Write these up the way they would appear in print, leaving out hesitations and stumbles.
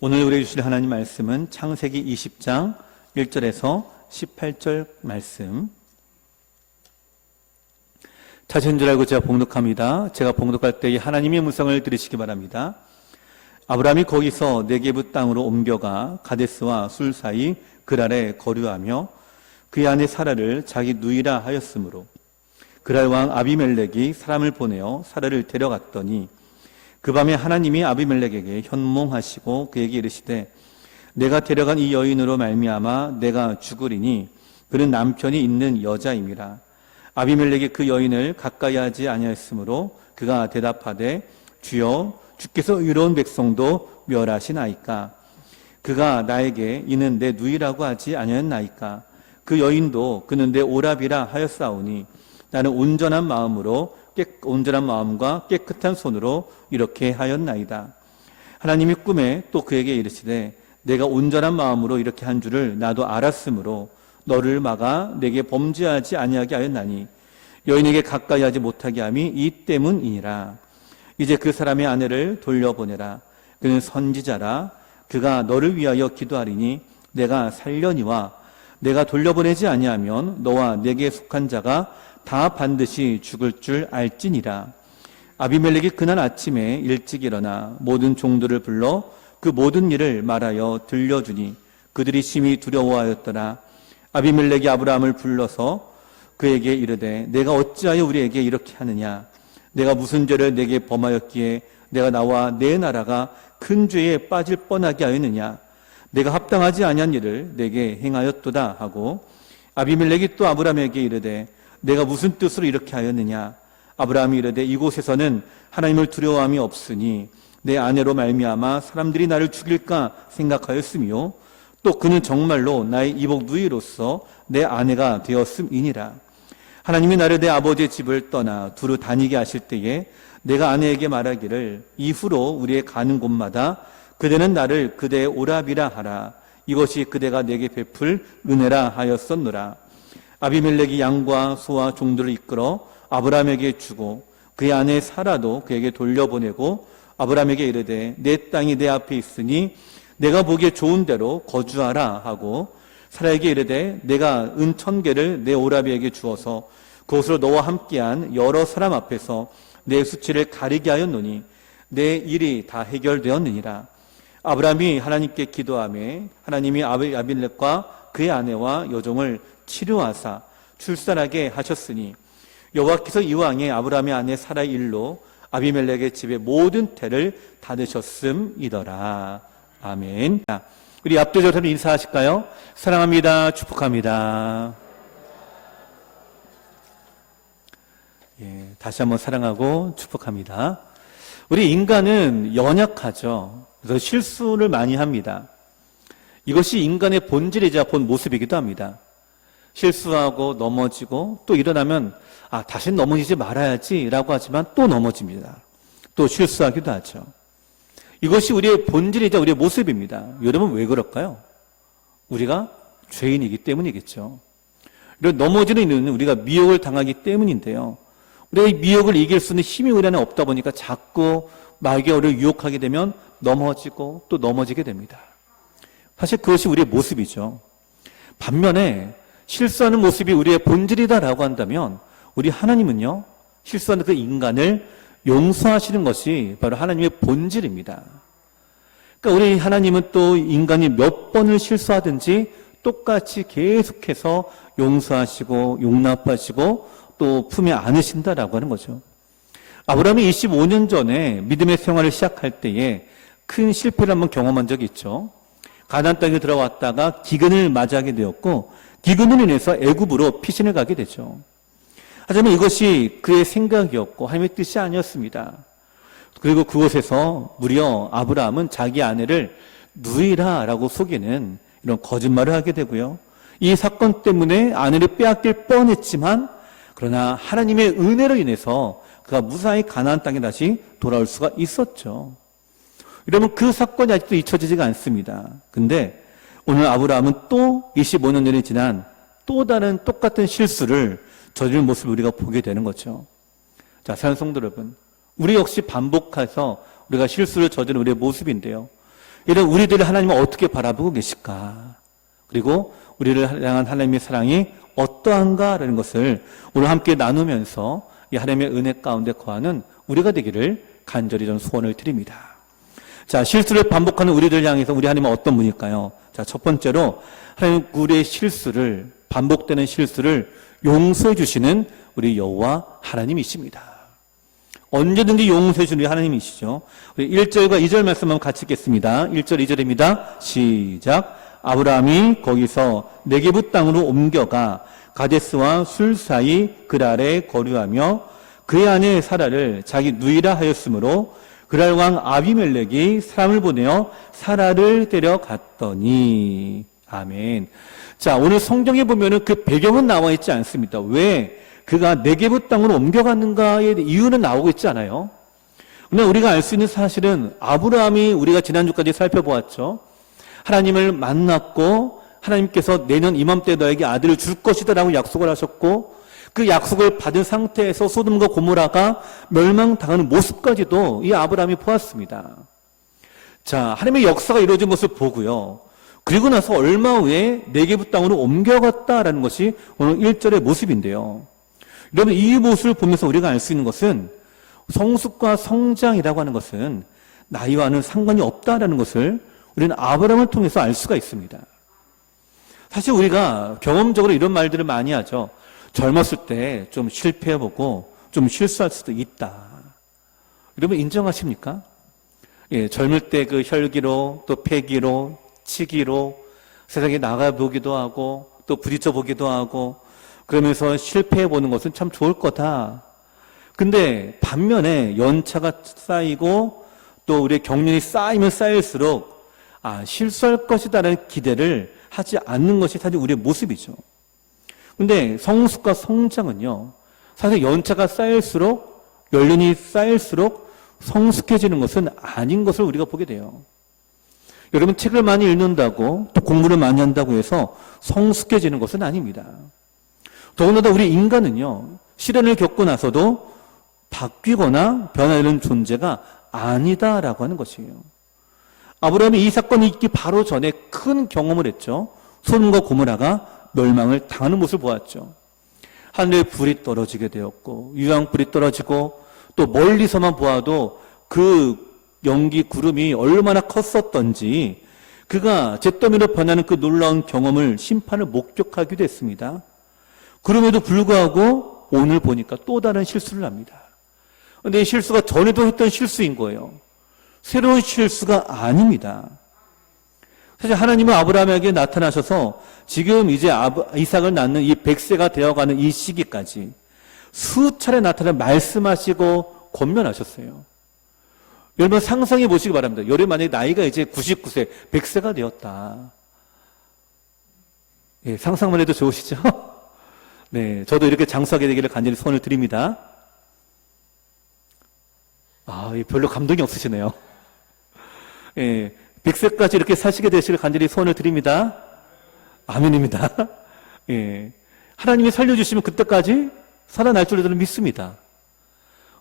오늘 우리에게 주실 하나님 말씀은 창세기 20장 1절에서 18절 말씀. 자신 줄 알고 제가 봉독합니다. 제가 봉독할 때에 하나님의 음성을 들으시기 바랍니다. 아브라함이 거기서 네게브 땅으로 옮겨가 가데스와 술 사이 그랄에 거류하며 그의 아내 사라를 자기 누이라 하였으므로 그랄 왕 아비멜렉이 사람을 보내어 사라를 데려갔더니 그 밤에 하나님이 아비멜렉에게 현몽하시고 그에게 이르시되 내가 데려간 이 여인으로 말미암아 내가 죽으리니 그는 남편이 있는 여자임이라. 아비멜렉이 그 여인을 가까이 하지 아니하였으므로 그가 대답하되 주여 주께서 의로운 백성도 멸하시나이까. 그가 나에게 이는 내 누이라고 하지 아니하였나이까. 그 여인도 그는 내 오랍이라 하였사오니 나는 온전한 마음과 깨끗한 손으로 이렇게 하였나이다. 하나님이 꿈에 또 그에게 이르시되 내가 온전한 마음으로 이렇게 한 줄을 나도 알았으므로 너를 막아 내게 범죄하지 아니하게 하였나니 여인에게 가까이 하지 못하게 함이 이 때문이니라. 이제 그 사람의 아내를 돌려보내라. 그는 선지자라. 그가 너를 위하여 기도하리니 내가 살려니와 내가 돌려보내지 아니하면 너와 내게 속한 자가 다 반드시 죽을 줄 알지니라. 아비멜렉이 그날 아침에 일찍 일어나 모든 종들을 불러 그 모든 일을 말하여 들려주니 그들이 심히 두려워하였더라. 아비멜렉이 아브라함을 불러서 그에게 이르되 내가 어찌하여 우리에게 이렇게 하느냐. 내가 무슨 죄를 내게 범하였기에 내가 나와 내 나라가 큰 죄에 빠질 뻔하게 하였느냐. 내가 합당하지 아니한 일을 내게 행하였도다 하고 아비멜렉이 또 아브라함에게 이르되 내가 무슨 뜻으로 이렇게 하였느냐. 아브라함이 이르되 이곳에서는 하나님을 두려워함이 없으니 내 아내로 말미암아 사람들이 나를 죽일까 생각하였으며 또 그는 정말로 나의 이복 누이로서 내 아내가 되었음이니라. 하나님이 나를 내 아버지의 집을 떠나 두루 다니게 하실 때에 내가 아내에게 말하기를 이후로 우리의 가는 곳마다 그대는 나를 그대의 오랍이라 하라. 이것이 그대가 내게 베풀 은혜라 하였었노라. 아비멜렉이 양과 소와 종들을 이끌어 아브라함에게 주고 그의 아내 사라도 그에게 돌려보내고 아브라함에게 이르되 내 땅이 내 앞에 있으니 내가 보기에 좋은 대로 거주하라 하고 사라에게 이르되 내가 은 1000개를 내 오라비에게 주어서 그것으로 너와 함께한 여러 사람 앞에서 내 수치를 가리게 하였노니 내 일이 다 해결되었느니라. 아브라함이 하나님께 기도하며 하나님이 아비멜렉과 그의 아내와 여종을 치료하사 출산하게 하셨으니 여호와께서 이왕에 아브라함의 아내 사라의 일로 아비멜렉의 집의 모든 태를 닫으셨음이더라. 아멘. 우리 압도적으로 인사하실까요? 사랑합니다. 축복합니다. 다시 한번 사랑하고 축복합니다. 우리 인간은 연약하죠. 그래서 실수를 많이 합니다. 이것이 인간의 본질이자 본 모습이기도 합니다. 실수하고 넘어지고 또 일어나면 다시 넘어지지 말아야지 라고 하지만 또 넘어집니다. 또 실수하기도 하죠. 이것이 우리의 본질이자 우리의 모습입니다. 여러분 왜 그럴까요? 우리가 죄인이기 때문이겠죠. 이런 넘어지는 이유는 우리가 미혹을 당하기 때문인데요. 우리가 이 미혹을 이길 수 있는 힘이 우리 안에 없다 보니까 자꾸 마귀가 우리를 유혹하게 되면 넘어지고 또 넘어지게 됩니다. 사실 그것이 우리의 모습이죠. 반면에 실수하는 모습이 우리의 본질이다라고 한다면 우리 하나님은요, 실수하는 그 인간을 용서하시는 것이 바로 하나님의 본질입니다. 그러니까 우리 하나님은 또 인간이 몇 번을 실수하든지 똑같이 계속해서 용서하시고 용납하시고 또 품에 안으신다라고 하는 거죠. 아브라함이 25년 전에 믿음의 생활을 시작할 때에 큰 실패를 한번 경험한 적이 있죠. 가나안 땅에 들어왔다가 기근을 맞이하게 되었고 기근으로 인해서 애굽으로 피신을 가게 되죠. 하지만 이것이 그의 생각이었고 하나님의 뜻이 아니었습니다. 그리고 그곳에서 무려 아브라함은 자기 아내를 누이라라고 속이는 이런 거짓말을 하게 되고요. 이 사건 때문에 아내를 빼앗길 뻔했지만 그러나 하나님의 은혜로 인해서 그가 무사히 가나안 땅에 다시 돌아올 수가 있었죠. 여러분 그 사건이 아직도 잊혀지지가 않습니다. 근데 오늘 아브라함은 또 25년 전에 지난 또 다른 똑같은 실수를 저지른 모습을 우리가 보게 되는 거죠. 자, 사랑하는 성도 여러분, 우리 역시 반복해서 우리가 실수를 저지른 우리의 모습인데요. 이런 우리들을 하나님은 어떻게 바라보고 계실까? 그리고 우리를 향한 하나님의 사랑이 어떠한가라는 것을 오늘 함께 나누면서 이 하나님의 은혜 가운데 거하는 우리가 되기를 간절히 저는 소원을 드립니다. 자, 실수를 반복하는 우리들 향해서 우리 하나님은 어떤 분일까요? 자, 첫 번째로 하나님 우리의 실수를, 반복되는 실수를 용서해 주시는 우리 여호와 하나님이십니다. 언제든지 용서해 주는 하나님이시죠. 우리 1절과 2절 말씀 한번 같이 읽겠습니다. 1절, 2절입니다. 시작. 아브라함이 거기서 네게부 땅으로 옮겨가 가데스와 술 사이 그랄에 거류하며 그의 아내 사라를 자기 누이라 하였으므로 그랄 왕 아비멜렉이 사람을 보내어 사라를 데려갔더니. 아멘. 자, 오늘 성경에 보면은 그 배경은 나와 있지 않습니다. 왜 그가 네게부 땅으로 옮겨갔는가의 이유는 나오고 있지 않아요. 그러나 우리가 알 수 있는 사실은 아브라함이 우리가 지난주까지 살펴보았죠. 하나님을 만났고 하나님께서 내년 이맘때 너에게 아들을 줄 것이다 라고 약속을 하셨고 그 약속을 받은 상태에서 소돔과 고모라가 멸망당하는 모습까지도 이 아브라함이 보았습니다. 자, 하나님의 역사가 이루어진 모습을 보고요. 그리고 나서 얼마 후에 네게부 땅으로 옮겨갔다라는 것이 오늘 1절의 모습인데요. 여러분, 이 모습을 보면서 우리가 알 수 있는 것은 성숙과 성장이라고 하는 것은 나이와는 상관이 없다라는 것을 우리는 아브라함을 통해서 알 수가 있습니다. 사실 우리가 경험적으로 이런 말들을 많이 하죠. 젊었을 때 좀 실패해보고 좀 실수할 수도 있다. 여러분 인정하십니까? 예, 젊을 때 그 혈기로 또 패기로 치기로 세상에 나가보기도 하고 또 부딪혀보기도 하고 그러면서 실패해보는 것은 참 좋을 거다. 근데 반면에 연차가 쌓이고 또 우리의 경륜이 쌓이면 쌓일수록 실수할 것이다라는 기대를 하지 않는 것이 사실 우리의 모습이죠. 근데 성숙과 성장은요, 사실 연차가 쌓일수록, 연륜이 쌓일수록 성숙해지는 것은 아닌 것을 우리가 보게 돼요. 여러분, 책을 많이 읽는다고 또 공부를 많이 한다고 해서 성숙해지는 것은 아닙니다. 더군다나 우리 인간은요, 시련을 겪고 나서도 바뀌거나 변화되는 존재가 아니다라고 하는 것이에요. 아브라함이 이 사건이 있기 바로 전에 큰 경험을 했죠. 소돔과 고모라가 멸망을 당하는 모습을 보았죠. 하늘에 불이 떨어지게 되었고 유황불이 떨어지고 또 멀리서만 보아도 그 연기 구름이 얼마나 컸었던지 그가 잿더미로 변하는 그 놀라운 경험을 심판을 목격하기도 했습니다. 그럼에도 불구하고 오늘 보니까 또 다른 실수를 합니다. 그런데 이 실수가 전에도 했던 실수인 거예요. 새로운 실수가 아닙니다. 사실 하나님은 아브라함에게 나타나셔서 지금 이제 이삭을 낳는 이 100세가 되어가는 이 시기까지 수차례 나타나 말씀하시고 권면하셨어요. 여러분 상상해 보시기 바랍니다. 여러분 만약에 나이가 이제 99세, 100세가 되었다. 예, 상상만 해도 좋으시죠? 네, 저도 이렇게 장수하게 되기를 간절히 소원을 드립니다. 별로 감동이 없으시네요. 예, 100세까지 이렇게 사시게 되시길 간절히 소원을 드립니다. 아멘입니다. 예, 하나님이 살려주시면 그때까지 살아날 줄 저는 믿습니다.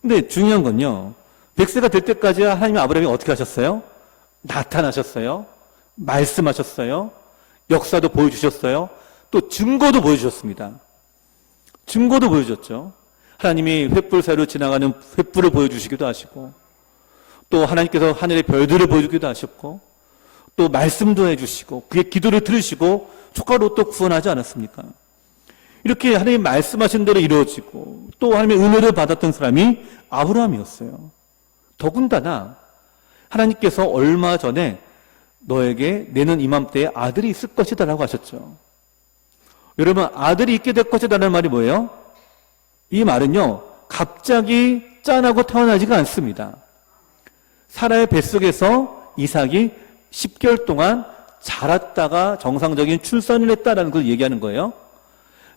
근데 중요한 건요, 100세가 될 때까지 하나님이 아브라함이 어떻게 하셨어요? 나타나셨어요. 말씀하셨어요. 역사도 보여주셨어요. 또 증거도 보여주셨습니다. 증거도 보여줬죠. 하나님이 횃불 사이로 지나가는 횃불을 보여주시기도 하시고 또 하나님께서 하늘의 별들을 보여주기도 하셨고 또 말씀도 해주시고 그의 기도를 들으시고 조카로 또 구원하지 않았습니까? 이렇게 하나님 말씀하신 대로 이루어지고 또 하나님의 은혜를 받았던 사람이 아브라함이었어요. 더군다나 하나님께서 얼마 전에 너에게 내년 이맘때에 아들이 있을 것이다 라고 하셨죠. 여러분, 아들이 있게 될 것이다 라는 말이 뭐예요? 이 말은요, 갑자기 짠하고 태어나지가 않습니다. 사라의 뱃속에서 이삭이 10개월 동안 자랐다가 정상적인 출산을 했다라는 걸 얘기하는 거예요.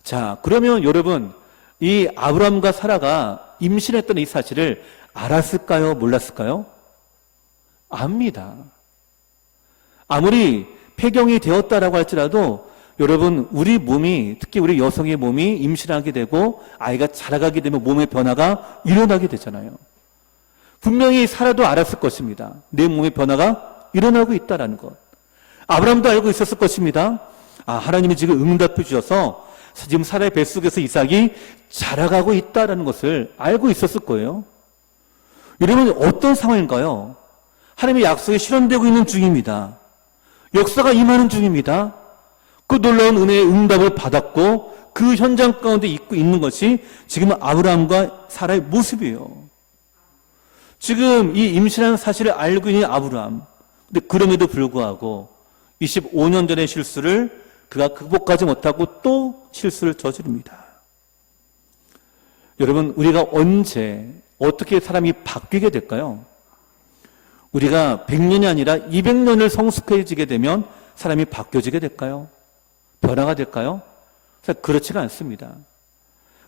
자, 그러면 여러분, 이 아브라함과 사라가 임신했던 이 사실을 알았을까요? 몰랐을까요? 압니다. 아무리 폐경이 되었다라고 할지라도 여러분, 우리 몸이, 특히 우리 여성의 몸이 임신하게 되고 아이가 자라가게 되면 몸의 변화가 일어나게 되잖아요. 분명히 사라도 알았을 것입니다. 내 몸의 변화가 일어나고 있다라는 것. 아브라함도 알고 있었을 것입니다. 하나님이 지금 응답해 주셔서 지금 사라의 뱃속에서 이삭이 자라가고 있다라는 것을 알고 있었을 거예요. 여러분, 어떤 상황인가요? 하나님의 약속이 실현되고 있는 중입니다. 역사가 임하는 중입니다. 그 놀라운 은혜의 응답을 받았고 그 현장 가운데 있고 있는 것이 지금 아브라함과 사라의 모습이에요. 지금 이 임신한 사실을 알고 있는 아브라함. 근데 그럼에도 불구하고 25년 전의 실수를 그가 극복하지 못하고 또 실수를 저지릅니다. 여러분, 우리가 언제 어떻게 사람이 바뀌게 될까요? 우리가 100년이 아니라 200년을 성숙해지게 되면 사람이 바뀌어지게 될까요? 변화가 될까요? 그렇지가 않습니다.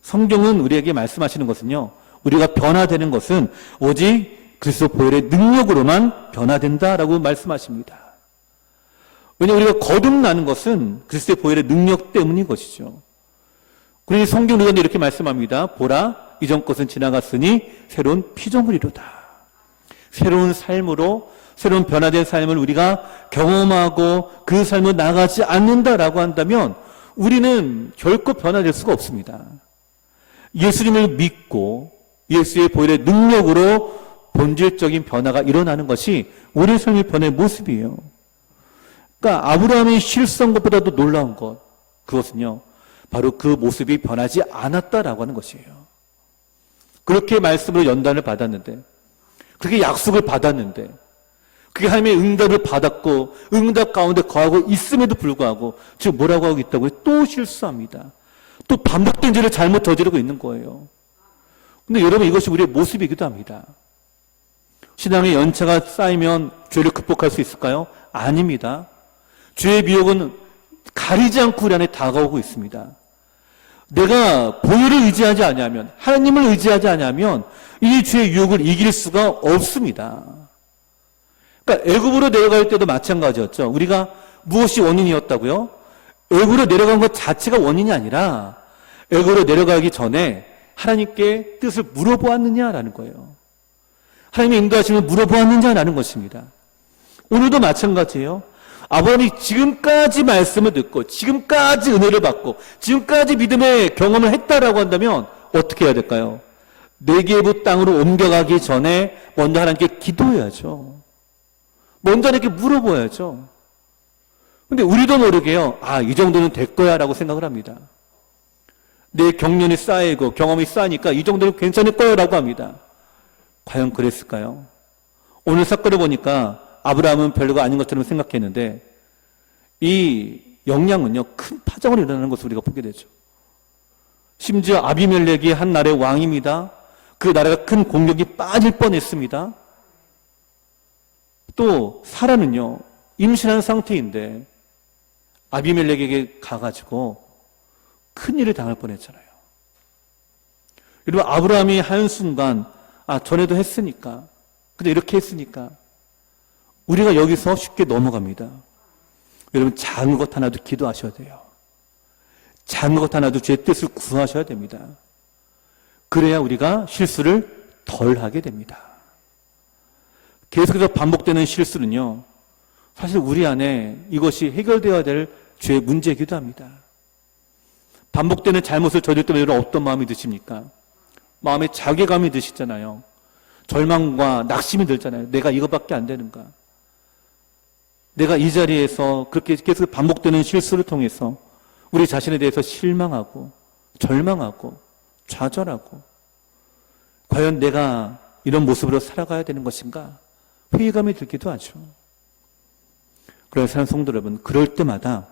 성경은 우리에게 말씀하시는 것은요, 우리가 변화되는 것은 오직 그리스도 보혈의 능력으로만 변화된다라고 말씀하십니다. 왜냐하면 우리가 거듭나는 것은 그리스도의 보혈의 능력 때문인 것이죠. 그래서 성경은 이렇게 말씀합니다. 보라, 이전 것은 지나갔으니 새로운 피조물이로다. 새로운 삶으로, 새로운 변화된 삶을 우리가 경험하고 그 삶을 나가지 않는다라고 한다면 우리는 결코 변화될 수가 없습니다. 예수님을 믿고 예수의 보혈의 능력으로 본질적인 변화가 일어나는 것이 우리의 삶의 변화의 모습이에요. 그러니까 아브라함이 실수한 것보다도 놀라운 것, 그것은요, 바로 그 모습이 변하지 않았다라고 하는 것이에요. 그렇게 말씀으로 연단을 받았는데, 그렇게 약속을 받았는데, 그게 하나님의 응답을 받았고 응답 가운데 거하고 있음에도 불구하고 지금 뭐라고 하고 있다고요? 또 실수합니다. 또 반복된 죄를 잘못 저지르고 있는 거예요. 근데 여러분, 이것이 우리의 모습이기도 합니다. 신앙의 연차가 쌓이면 죄를 극복할 수 있을까요? 아닙니다. 죄의 미혹은 가리지 않고 우리 안에 다가오고 있습니다. 내가 보혈을 의지하지 않으면, 하나님을 의지하지 않으면 이 죄의 유혹을 이길 수가 없습니다. 그러니까 애굽으로 내려갈 때도 마찬가지였죠. 우리가 무엇이 원인이었다고요? 애굽으로 내려간 것 자체가 원인이 아니라 애굽으로 내려가기 전에 하나님께 뜻을 물어보았느냐라는 거예요. 하나님의 인도하심을 물어보았느냐라는 것입니다. 오늘도 마찬가지예요. 아브라함이 지금까지 말씀을 듣고 지금까지 은혜를 받고 지금까지 믿음의 경험을 했다라고 한다면 어떻게 해야 될까요? 네게부 땅으로 옮겨가기 전에 먼저 하나님께 기도해야죠. 먼저 이렇게 물어봐야죠. 근데 우리도 모르게요, 이 정도는 될 거야 라고 생각을 합니다. 내 경륜이 쌓이고 경험이 쌓이니까 이 정도는 괜찮을 거야 라고 합니다. 과연 그랬을까요? 오늘 사건을 보니까 아브라함은 별로가 아닌 것처럼 생각했는데 이 영향은요, 큰 파장을 일어나는 것을 우리가 보게 되죠. 심지어 아비멜렉이 한 나라의 왕입니다. 그 나라가 큰 공격이 빠질 뻔했습니다. 또 사라는요, 임신한 상태인데 아비멜렉에게 가가지고 큰일을 당할 뻔했잖아요. 여러분, 아브라함이 한순간 전에도 했으니까, 근데 이렇게 했으니까 우리가 여기서 쉽게 넘어갑니다. 여러분, 작은 것 하나도 기도하셔야 돼요. 작은 것 하나도 주의 뜻을 구하셔야 됩니다. 그래야 우리가 실수를 덜 하게 됩니다. 계속해서 반복되는 실수는요, 사실 우리 안에 이것이 해결되어야 될 죄의 문제이기도 합니다. 반복되는 잘못을 저질 때마다 여러분 어떤 마음이 드십니까? 마음에 자괴감이 드시잖아요. 절망과 낙심이 들잖아요. 내가 이거밖에 안 되는가? 내가 이 자리에서 그렇게 계속 반복되는 실수를 통해서 우리 자신에 대해서 실망하고 절망하고 좌절하고 과연 내가 이런 모습으로 살아가야 되는 것인가? 회의감이 들기도 하죠. 그래서 사랑하는 성도 여러분, 그럴 때마다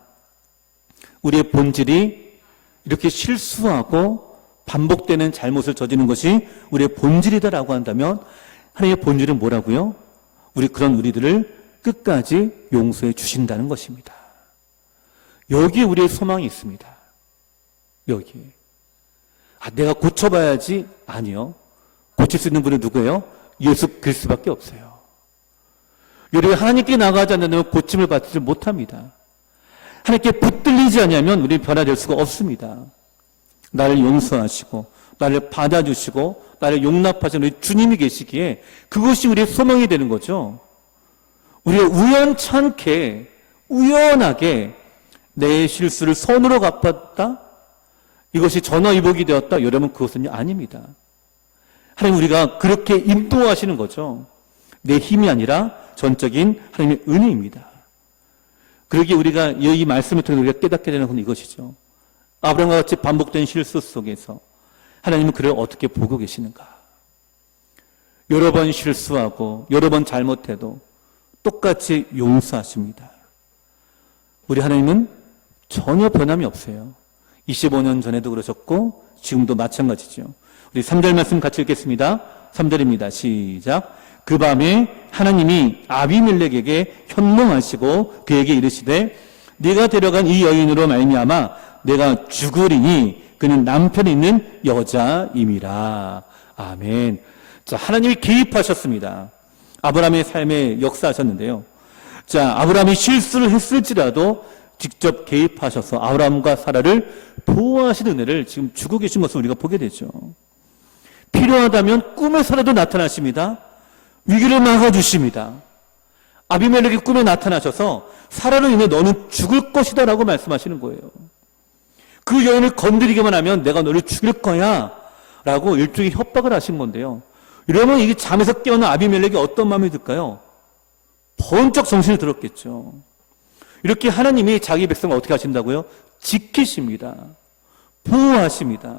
우리의 본질이 이렇게 실수하고 반복되는 잘못을 저지르는 것이 우리의 본질이다라고 한다면 하나님의 본질은 뭐라고요? 그런 우리들을 끝까지 용서해 주신다는 것입니다. 여기에 우리의 소망이 있습니다. 여기에. 내가 고쳐봐야지. 아니요. 고칠 수 있는 분은 누구예요? 예수 그리스도밖에 없어요. 여러분, 하나님께 나가지 않는다면 고침을 받지 못합니다. 하나님께 붙들리지 않으면 우리는 변화될 수가 없습니다. 나를 용서하시고 나를 받아주시고 나를 용납하시는 우리 주님이 계시기에 그것이 우리의 소망이 되는 거죠. 우리가 우연찮게, 우연하게 내 실수를 선으로 갚았다? 이것이 전화위복이 되었다? 여러분, 그것은 아닙니다. 하나님 우리가 그렇게 인도하시는 거죠. 내 힘이 아니라 전적인 하나님의 은혜입니다. 그러기에 우리가 이 말씀을 통해 우리가 깨닫게 되는 건 이것이죠. 아브라함과 같이 반복된 실수 속에서 하나님은 그를 어떻게 보고 계시는가? 여러 번 실수하고 여러 번 잘못해도 똑같이 용서하십니다. 우리 하나님은 전혀 변함이 없어요. 25년 전에도 그러셨고 지금도 마찬가지죠. 우리 3절 말씀 같이 읽겠습니다. 3절입니다. 시작. 그 밤에 하나님이 아비멜렉에게 현몽하시고 그에게 이르시되 네가 데려간 이 여인으로 말미암아 내가 죽으리니 그는 남편이 있는 여자임이라. 아멘. 자, 하나님이 개입하셨습니다. 아브라함의 삶에 역사하셨는데요. 자, 아브라함이 실수를 했을지라도 직접 개입하셔서 아브라함과 사라를 보호하시는 은혜를 지금 주고 계신 것을 우리가 보게 되죠. 필요하다면 꿈에서라도 나타나십니다. 위기를 막아주십니다. 아비멜렉이 꿈에 나타나셔서 사라로 인해 너는 죽을 것이다 라고 말씀하시는 거예요. 그 여인을 건드리기만 하면 내가 너를 죽일 거야 라고 일종의 협박을 하신 건데요. 이러면 이게 잠에서 깨어난 아비멜렉이 어떤 마음이 들까요? 번쩍 정신이 들었겠죠. 이렇게 하나님이 자기 백성을 어떻게 하신다고요? 지키십니다. 보호하십니다.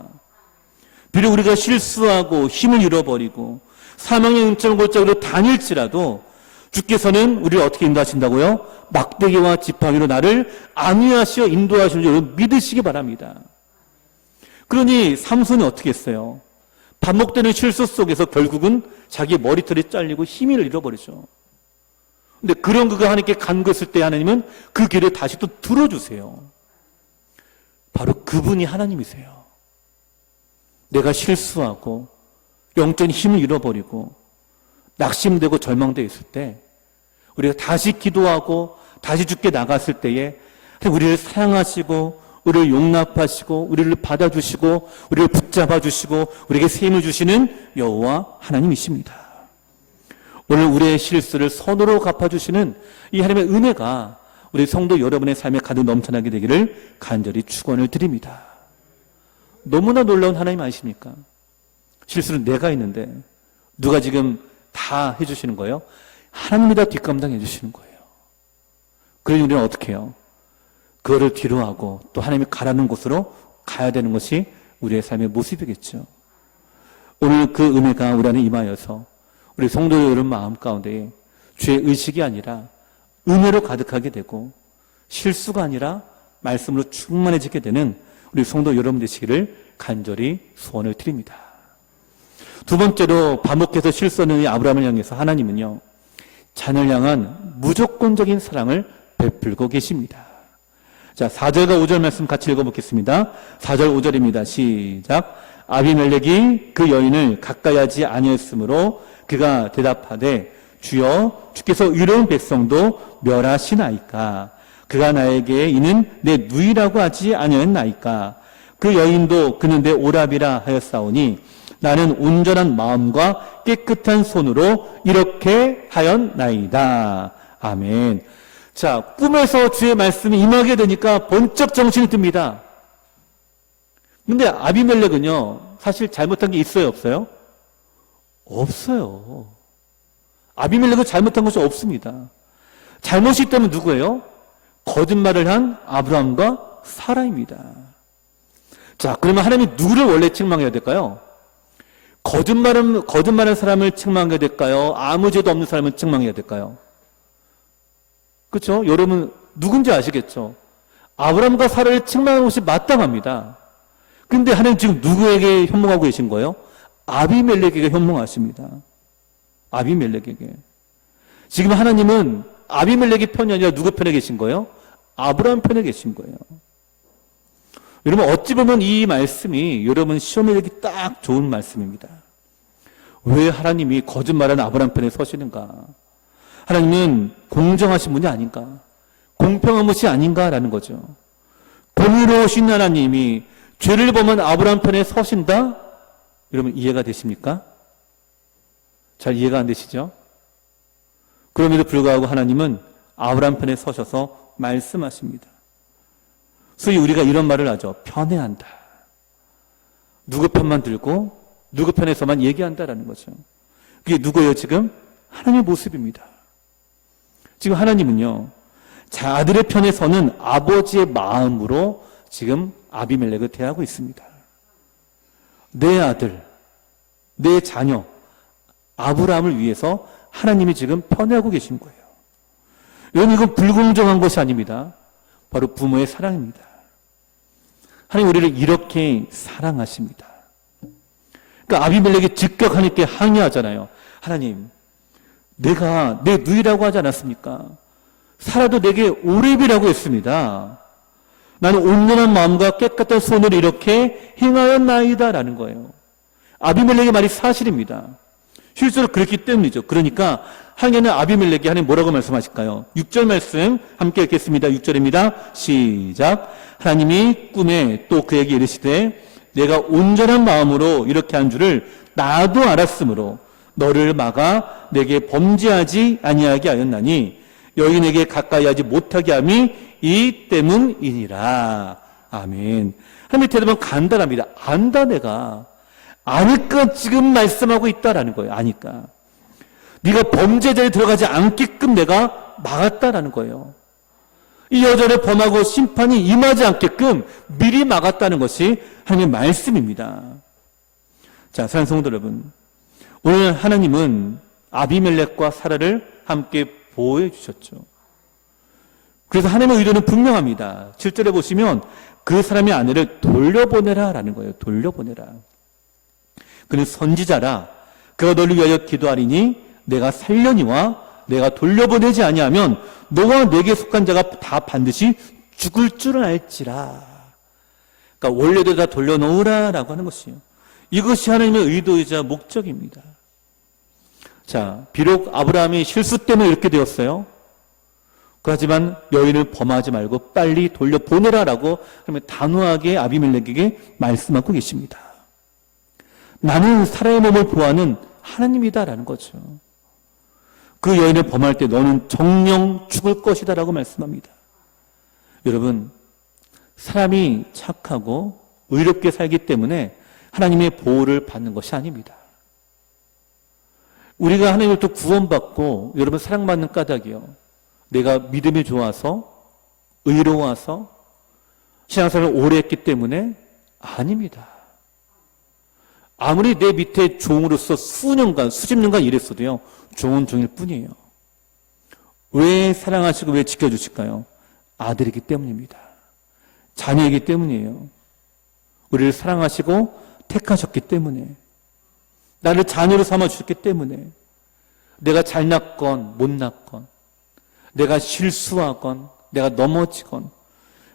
비록 우리가 실수하고 힘을 잃어버리고 사망의 음침한 골짜기로 다닐지라도 주께서는 우리를 어떻게 인도하신다고요? 막대기와 지팡이로 나를 안위하시어 인도하시는 줄 믿으시기 바랍니다. 그러니 삼손이 어떻게 했어요? 반복되는 실수 속에서 결국은 자기 머리털이 잘리고 힘을 잃어버리죠. 근데 그런 그가 하나님께 간구했을 때 하나님은 그 길을 다시 또 들어주세요. 바로 그분이 하나님이세요. 내가 실수하고 영적인 힘을 잃어버리고 낙심되고 절망되어 있을 때 우리가 다시 기도하고 다시 주께 나갔을 때에 우리를 사랑하시고 우리를 용납하시고 우리를 받아주시고 우리를 붙잡아 주시고 우리에게 셈을 주시는 여호와 하나님이십니다. 오늘 우리의 실수를 선으로 갚아주시는 이 하나님의 은혜가 우리 성도 여러분의 삶에 가득 넘쳐나게 되기를 간절히 축원을 드립니다. 너무나 놀라운 하나님 아니십니까? 실수는 내가 있는데 누가 지금 다 해주시는 거예요? 하나님이 다 뒷감당해 주시는 거예요. 그러니 우리는 어떻게 해요? 그거를 뒤로 하고 또 하나님이 가라는 곳으로 가야 되는 것이 우리의 삶의 모습이겠죠. 오늘 그 은혜가 우리 안에 임하여서 우리 성도 여러분 마음 가운데 주의 의식이 아니라 은혜로 가득하게 되고 실수가 아니라 말씀으로 충만해지게 되는 우리 성도 여러분 되시기를 간절히 소원을 드립니다. 두 번째로 반복해서 실수하는 아브라함을 향해서 하나님은요, 자녀를 향한 무조건적인 사랑을 베풀고 계십니다. 자, 4절과 5절 말씀 같이 읽어보겠습니다. 4절 5절입니다. 시작. 아비멜렉이 그 여인을 가까이 하지 아니했으므로 그가 대답하되 주여 주께서 의로운 백성도 멸하시나이까. 그가 나에게 이는 내 누이라고 하지 아니었나이까. 그 여인도 그는 내 오랍이라 하였사오니 나는 온전한 마음과 깨끗한 손으로 이렇게 하였나이다. 아멘. 자, 꿈에서 주의 말씀이 임하게 되니까 번쩍 정신이 듭니다. 근데 아비멜렉은요, 사실 잘못한 게 있어요, 없어요? 없어요. 아비멜렉은 잘못한 것이 없습니다. 잘못이 있다면 누구예요? 거짓말을 한 아브라함과 사라입니다. 자, 그러면 하나님이 누구를 원래 책망해야 될까요? 거짓말하는 사람을 책망해야 될까요? 아무 죄도 없는 사람을 책망해야 될까요? 그렇죠? 여러분 누군지 아시겠죠? 아브라함과 사라를 책망하는 것이 마땅합니다. 그런데 하나님 지금 누구에게 현몽하고 계신 거예요? 아비멜렉에게 현몽하십니다. 아비멜렉에게. 지금 하나님은 아비멜렉의 편이 아니라 누구 편에 계신 거예요? 아브라함 편에 계신 거예요. 여러분 어찌 보면 이 말씀이 여러분 시험에 들기 딱 좋은 말씀입니다. 왜 하나님이 거짓말하는 아브라함 편에 서시는가? 하나님은 공정하신 분이 아닌가? 공평한 분이 아닌가라는 거죠. 공의로우신 하나님이 죄를 범한 아브라함 편에 서신다? 여러분 이해가 되십니까? 잘 이해가 안 되시죠? 그럼에도 불구하고 하나님은 아브라함 편에 서셔서 말씀하십니다. 소위 우리가 이런 말을 하죠. 편애한다. 누구 편만 들고 누구 편에서만 얘기한다라는 거죠. 그게 누구예요 지금? 하나님의 모습입니다. 지금 하나님은요, 자들의 편에 서는 아버지의 마음으로 지금 아비멜렉을 대하고 있습니다. 내 아들, 내 자녀, 아브라함을 위해서 하나님이 지금 편애하고 계신 거예요. 여러분, 이건 불공정한 것이 아닙니다. 바로 부모의 사랑입니다. 하나님 우리를 이렇게 사랑하십니다. 그러니까 아비멜렉이 즉각 하나님께 항의하잖아요. 하나님, 내가 내 누이라고 하지 않았습니까? 살아도 내게 오렙이라고 했습니다. 나는 온전한 마음과 깨끗한 손으로 이렇게 행하였나이다 라는 거예요. 아비멜렉의 말이 사실입니다. 실제로 그랬기 때문이죠. 그러니까 하나님은 아비멜렉이 하나님 뭐라고 말씀하실까요? 6절 말씀 함께 읽겠습니다. 6절입니다. 시작. 하나님이 꿈에 또 그에게 이르시되 내가 온전한 마음으로 이렇게 한 줄을 나도 알았으므로 너를 막아 내게 범죄하지 아니하게 하였나니 여인에게 가까이 하지 못하게 함이 이 때문이니라. 아멘. 하나님의 대답은 간단합니다. 안다 내가. 아니까 지금 말씀하고 있다라는 거예요. 아니까. 네가 범죄자에 들어가지 않게끔 내가 막았다라는 거예요. 이 여자를 범하고 심판이 임하지 않게끔 미리 막았다는 것이 하나님의 말씀입니다. 자, 사랑하는 성도 여러분, 오늘 하나님은 아비멜렉과 사라를 함께 보호해 주셨죠. 그래서 하나님의 의도는 분명합니다. 7절에 보시면 그 사람의 아내를 돌려보내라 라는 거예요. 돌려보내라. 그는 선지자라. 그가 너를 위하여 기도하리니 내가 살려니와 내가 돌려보내지 아니하면 너와 내게 속한 자가 다 반드시 죽을 줄을 알지라. 그러니까 원래도 다 돌려놓으라 라고 하는 것이에요. 이것이 하나님의 의도이자 목적입니다. 자, 비록 아브라함이 실수 때문에 이렇게 되었어요. 하지만 여인을 범하지 말고 빨리 돌려보내라라고 단호하게 아비멜렉에게 말씀하고 계십니다. 나는 사라의 몸을 보호하는 하나님이다라는 거죠. 그 여인을 범할 때 너는 정령 죽을 것이다라고 말씀합니다. 여러분, 사람이 착하고 의롭게 살기 때문에 하나님의 보호를 받는 것이 아닙니다. 우리가 하나님으로부터 구원받고 여러분 사랑받는 까닭이요. 내가 믿음이 좋아서 의로워서 신앙생활을 오래 했기 때문에 아닙니다. 아무리 내 밑에 종으로서 수년간, 수십 년간 일했어도요. 종은 종일 뿐이에요. 왜 사랑하시고 왜 지켜주실까요? 아들이기 때문입니다. 자녀이기 때문이에요. 우리를 사랑하시고 택하셨기 때문에, 나를 자녀로 삼아주셨기 때문에, 내가 잘 낳건 못 낳건, 내가 실수하건 내가 넘어지건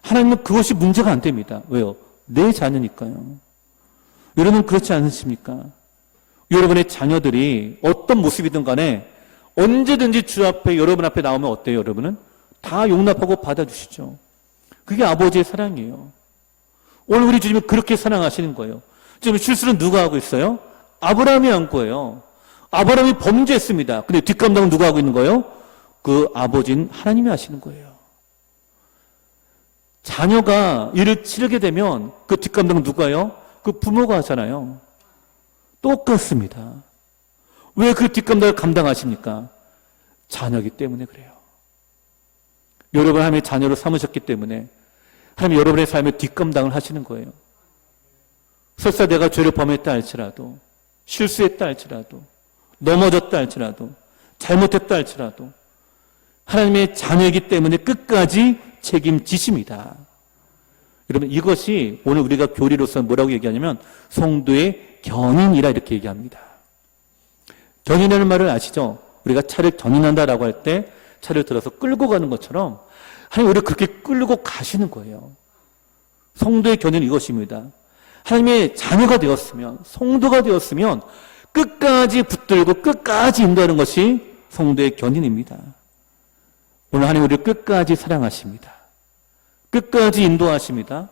하나님은 그것이 문제가 안 됩니다. 왜요? 내 자녀니까요. 여러분 그렇지 않으십니까? 여러분의 자녀들이 어떤 모습이든 간에 언제든지 주 앞에 여러분 앞에 나오면 어때요? 여러분은 다 용납하고 받아주시죠. 그게 아버지의 사랑이에요. 오늘 우리 주님은 그렇게 사랑하시는 거예요. 지금 실수는 누가 하고 있어요? 아브라함이 한 거예요. 아브라함이 범죄했습니다. 근데 뒷감당은 누가 하고 있는 거예요? 그 아버지는 하나님이 하시는 거예요. 자녀가 일을 치르게 되면 그 뒷감당은 누가요? 그 부모가 하잖아요. 똑같습니다. 왜 그 뒷감당을 감당하십니까? 자녀이기 때문에 그래요. 여러분 하나님의 자녀로 삼으셨기 때문에 하나님 여러분의 삶에 뒷감당을 하시는 거예요. 설사 내가 죄를 범했다 할지라도, 실수했다 할지라도, 넘어졌다 할지라도, 잘못했다 할지라도 하나님의 자녀이기 때문에 끝까지 책임지십니다. 여러분 이것이 오늘 우리가 교리로서 뭐라고 얘기하냐면 성도의 견인이라 이렇게 얘기합니다. 견인하는 말을 아시죠? 우리가 차를 견인한다라고 할 때 차를 들어서 끌고 가는 것처럼 하나님 우리를 그렇게 끌고 가시는 거예요. 성도의 견인은 이것입니다. 하나님의 자녀가 되었으면, 성도가 되었으면 끝까지 붙들고 끝까지 인도하는 것이 성도의 견인입니다. 오늘 하나님 우리를 끝까지 사랑하십니다. 끝까지 인도하십니다.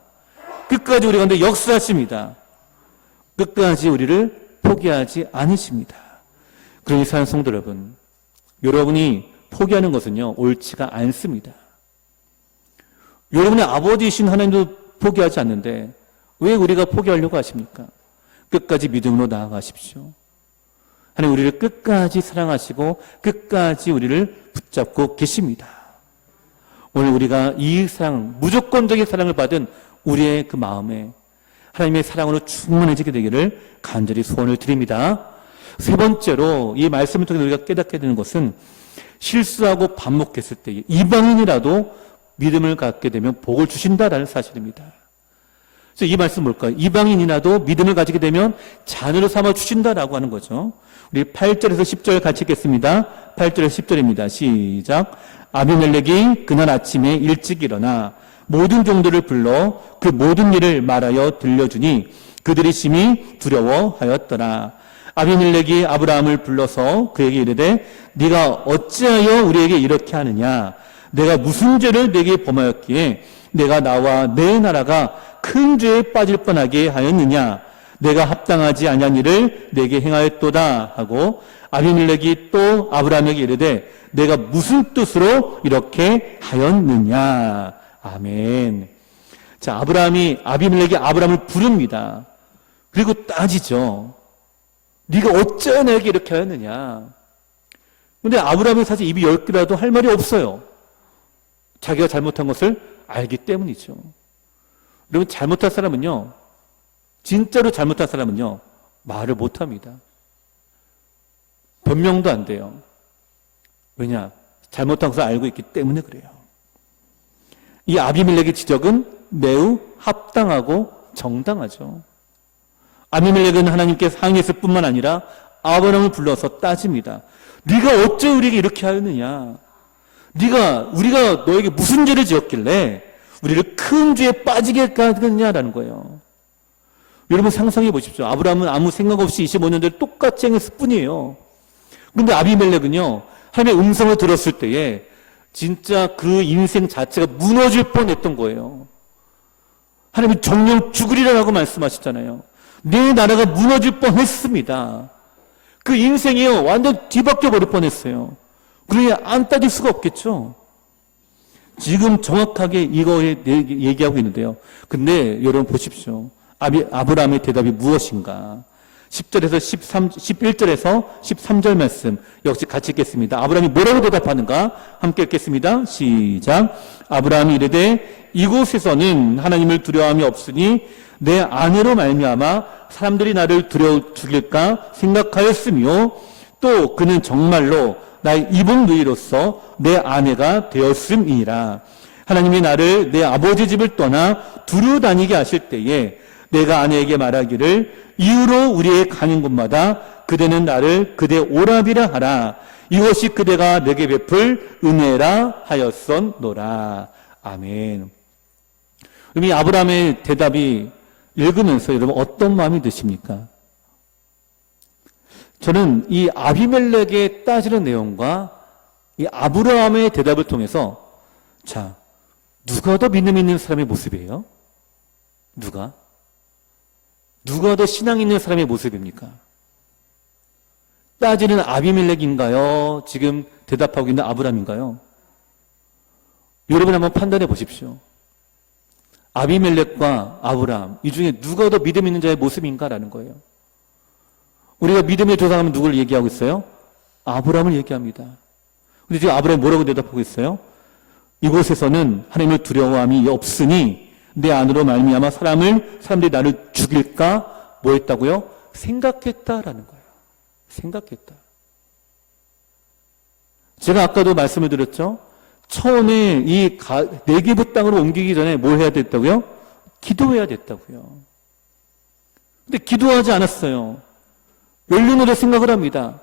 끝까지 우리 가운데 역사하십니다. 끝까지 우리를 포기하지 않으십니다. 그러니 사랑하는 성도 여러분, 여러분이 포기하는 것은요, 옳지가 않습니다. 여러분의 아버지이신 하나님도 포기하지 않는데 왜 우리가 포기하려고 하십니까? 끝까지 믿음으로 나아가십시오. 하나님 우리를 끝까지 사랑하시고 끝까지 우리를 붙잡고 계십니다. 오늘 우리가 이 사랑, 무조건적인 사랑을 받은 우리의 그 마음에 하나님의 사랑으로 충만해지게 되기를 간절히 소원을 드립니다. 세 번째로 이 말씀을 통해 우리가 깨닫게 되는 것은 실수하고 반목했을 때 이방인이라도 믿음을 갖게 되면 복을 주신다라는 사실입니다. 그래서 이 말씀 뭘까요? 이방인이라도 믿음을 가지게 되면 자녀로 삼아 주신다라고 하는 거죠. 우리 8절에서 10절 같이 읽겠습니다. 8절에서 10절입니다. 시작. 아비멜렉이 그날 아침에 일찍 일어나 모든 종들을 불러 그 모든 일을 말하여 들려주니 그들이 심히 두려워하였더라. 아비멜렉이 아브라함을 불러서 그에게 이르되 네가 어찌하여 우리에게 이렇게 하느냐? 내가 무슨 죄를 네게 범하였기에 내가 나와 내 나라가 큰 죄에 빠질 뻔하게 하였느냐? 내가 합당하지 아니한 일을 내게 행하였도다 하고 아비멜렉이 또 아브라함에게 이르되 내가 무슨 뜻으로 이렇게 하였느냐? 아멘. 자, 아비멜렉이 아브라함을 부릅니다. 그리고 따지죠. 네가 어찌하여 내게 이렇게 하였느냐? 근데 아브라함이 사실 입이 10개라도 할 말이 없어요. 자기가 잘못한 것을 알기 때문이죠. 여러분, 잘못한 사람은요, 진짜로 잘못한 사람은요, 말을 못합니다. 변명도 안 돼요. 왜냐? 잘못한 것을 알고 있기 때문에 그래요. 이 아비멜렉의 지적은 매우 합당하고 정당하죠. 아비멜렉은 하나님께 상의했을 뿐만 아니라 아브라함을 불러서 따집니다. 네가 어째 우리에게 이렇게 하였느냐? 우리가 너에게 무슨 죄를 지었길래 우리를 큰 죄에 빠지게 하겠냐라는 거예요. 여러분 상상해 보십시오. 아브라함은 아무 생각 없이 25년을 똑같이 행했을 뿐이에요. 그런데 아비멜렉은요, 하나님의 음성을 들었을 때에 진짜 그 인생 자체가 무너질 뻔했던 거예요. 하나님이 정령 죽으리라고 말씀하셨잖아요. 내 나라가 무너질 뻔했습니다. 그 인생이요, 완전 뒤바뀌어 버릴 뻔했어요. 그러니 안 따질 수가 없겠죠. 지금 정확하게 이거에 얘기하고 있는데요. 근데 여러분 보십시오. 아브라함의 대답이 무엇인가? 10절에서 11절에서 13절 말씀 역시 같이 읽겠습니다. 아브라함이 뭐라고 대답하는가? 함께 읽겠습니다. 시작. 아브라함이 이르되 이곳에서는 하나님을 두려워함이 없으니 내 아내로 말미암아 사람들이 나를 두려워 죽일까 생각하였으며 또 그는 정말로 나의 이복 누이로서 내 아내가 되었음이니라. 하나님이 나를 내 아버지 집을 떠나 두루 다니게 하실 때에 내가 아내에게 말하기를 이후로 우리의 가는 곳마다 그대는 나를 그대 오라비라 하라. 이것이 그대가 내게 베풀 은혜라 하였었노라. 아멘. 이 아브라함의 대답이 읽으면서 여러분 어떤 마음이 드십니까? 저는 이 아비멜렉의 따지는 내용과 이 아브라함의 대답을 통해서 자, 누가 더 믿음 있는 사람의 모습이에요? 누가 더 신앙 있는 사람의 모습입니까? 따지는 아비멜렉인가요? 지금 대답하고 있는 아브라함인가요? 여러분 한번 판단해 보십시오. 아비멜렉과 아브라함, 이 중에 누가 더 믿음 있는 자의 모습인가라는 거예요. 우리가 믿음의 조상하면 누구를 얘기하고 있어요? 아브라함을 얘기합니다. 근데 지금 아브라함이 뭐라고 대답하고 있어요? 이곳에서는 하나님을 두려워함이 없으니 내 안으로 말미암아 사람들이 나를 죽일까 뭐 했다고요? 생각했다라는 거예요. 생각했다. 제가 아까도 말씀을 드렸죠. 처음에 이 네게브 땅으로 옮기기 전에 뭘 해야 됐다고요? 기도해야 됐다고요. 근데 기도하지 않았어요. 연륜으로 생각을 합니다.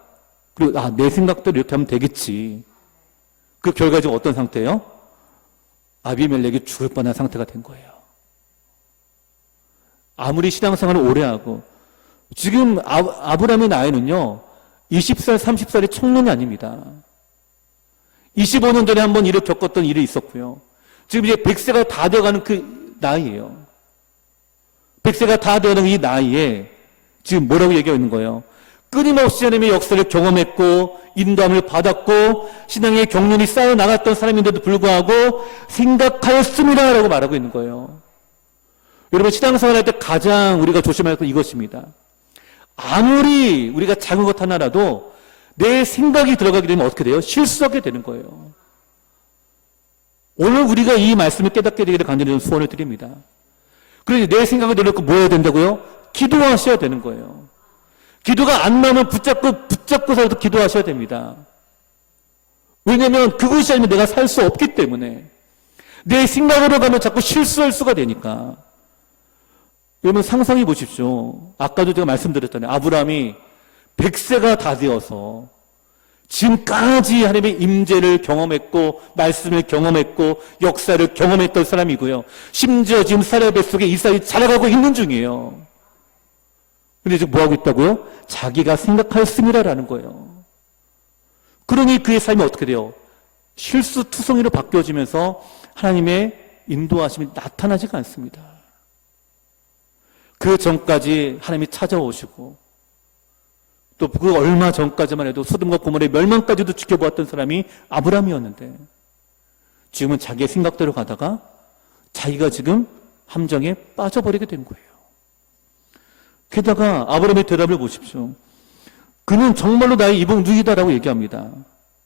그리고 내 생각대로 이렇게 하면 되겠지. 그 결과적으로 어떤 상태예요? 아비멜렉이 죽을 뻔한 상태가 된 거예요. 아무리 신앙생활을 오래 하고 지금 아브라함의 나이는요 20살, 30살의 청년이 아닙니다. 25년 전에 한번 일을 겪었던 일이 있었고요. 지금 이제 100세가 다 되어가는 그 나이예요. 100세가 다 되어가는 이 나이에 지금 뭐라고 얘기하고 있는 거예요? 끊임없이 하나님의 역사를 경험했고 인도함을 받았고 신앙의 경륜이 쌓여 나갔던 사람인데도 불구하고 생각하였습니다라고 말하고 있는 거예요. 여러분, 신앙생활할 때 가장 우리가 조심할 건 이것입니다. 아무리 우리가 작은 것 하나라도 내 생각이 들어가게 되면 어떻게 돼요? 실수하게 되는 거예요. 오늘 우리가 이 말씀을 깨닫게 되기를 간절히 소원을 드립니다. 그러니 내 생각을 내놓고 뭐 해야 된다고요? 기도하셔야 되는 거예요. 기도가 안 나오면 붙잡고서라도 기도하셔야 됩니다. 왜냐하면 그것이 아니면 내가 살 수 없기 때문에 내 생각으로 가면 자꾸 실수할 수가 되니까. 여러분 상상해 보십시오. 아까도 제가 말씀드렸잖아요. 아브라함이 100세가 다 되어서 지금까지 하나님의 임재를 경험했고 말씀을 경험했고 역사를 경험했던 사람이고요. 심지어 지금 사라 뱃속에 이삭이 자라가고 있는 중이에요. 근데 지금 뭐하고 있다고요? 자기가 생각하였습니다라는 거예요. 그러니 그의 삶이 어떻게 돼요? 실수투성이로 바뀌어지면서 하나님의 인도하심이 나타나지가 않습니다. 그 전까지 하나님이 찾아오시고 또 그 얼마 전까지만 해도 소돔과 고모라의 멸망까지도 지켜보았던 사람이 아브라함이었는데 지금은 자기의 생각대로 가다가 자기가 지금 함정에 빠져버리게 된 거예요. 게다가 아브라함의 대답을 보십시오. 그는 정말로 나의 이복 누이다라고 얘기합니다.